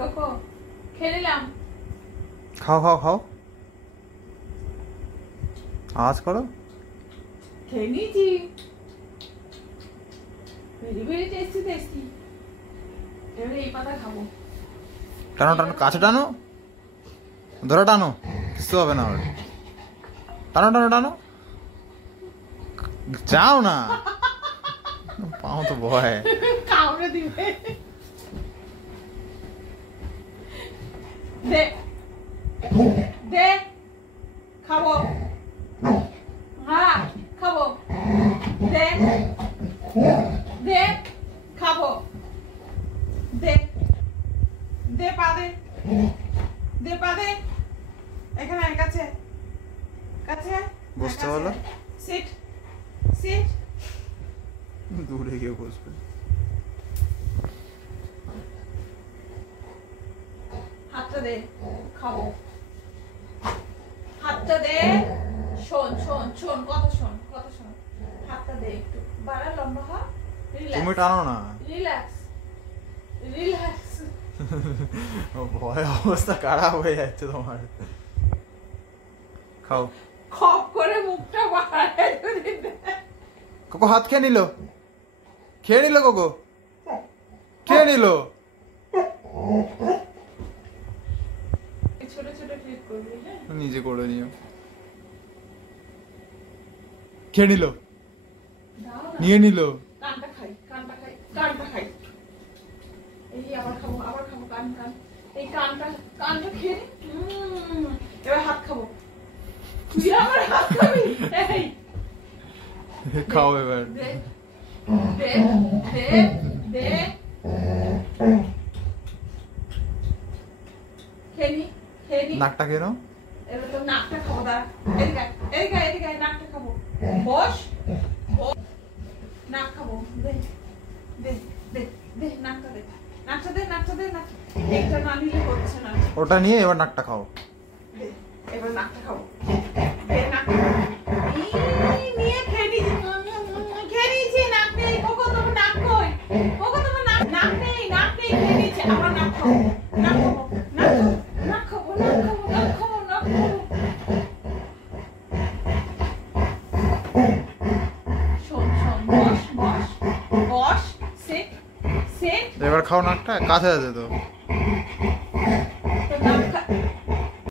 Cocoa খেয়ে নিলাম। খাও খাও খাও, আওয়াজ করো। খেয়ে নিয়েছি। Very very tasty tasty. এবারে এই পাতা খাবো। টানো টানো, কাছে টানো, ধরে টানো, কিছু হবে না। টানো টানো টানো, যাও না, পাও তো ভয়। কাউরে দিবে। দে দে খাবো। হ্যাঁ খাবো। দে দে খাবো। দে দে পা দে, দে পা দে। এখানে কাছে কাছে বসতে বলো। Sit sit. দূরে গিয়ে বসবে। হাতটা দে খাবো। হাতটা দে। শোন শোন শোন, কথা শোন কথা শোন। হাতটা দে একটু বাড়া, লম্বা হ। তুমি টানো না। Relax relax. ভয় অবস্থা খারাপ হয়ে যাচ্ছে তোমার। খাও। খপ করে মুখটা বাড়ায় যদি দে। কোকো হাত খেয়ে নিল, খেয়ে নিল, কোকো খেয়ে নিল। ছোট ছোট ক্লিক করবি, হ্যাঁ নিজে করে নিও। খেয়ে নিল, দাও না। নিয়ে নিল। কানটা খাই কানটা খাই কানটা খাই। এই আবার খাবো আবার খাবো, কান কান। এই কানটা কানটা খেয়ে নি। এবার হাত খাবো। তুই আবার হাত খাবি। এই খাও এবার। দে দে দে দে। খেয়ে নি খেয়ে নি। নাকটা কেন? এবার তো নাকটা খাবো। দাঁড়া, এদিকে আয়, এদিকে আয়, এদিকে আয়, নাকটা খাবো। বস বস। নাক খাবো। দে দে দে দে নাকটা দে, নাকটা দে নাকটা দে। নাক একটা না নিলে হচ্ছে না। ওটা নিয়ে এবার নাকটা খাও। দে এবার নাকটা খাবো। দে নাকটা খাবো। নিয়ে খেয়ে নিয়েছি। খেয়ে নিয়েছি। নাক নেই। কোকো তোমার নাক কই? কোকো তোমার নাক নাক নেই, নাক নেই। খেয়ে নিয়েছি। আবার নাক খাবো। নাক খাবো নাক খাবো নাক খাবো নাক খাবো নাক খাবো। শোন শোন, বস বস বস। Seat seat. এবার খাও, নাকটা কাছে আছে তো।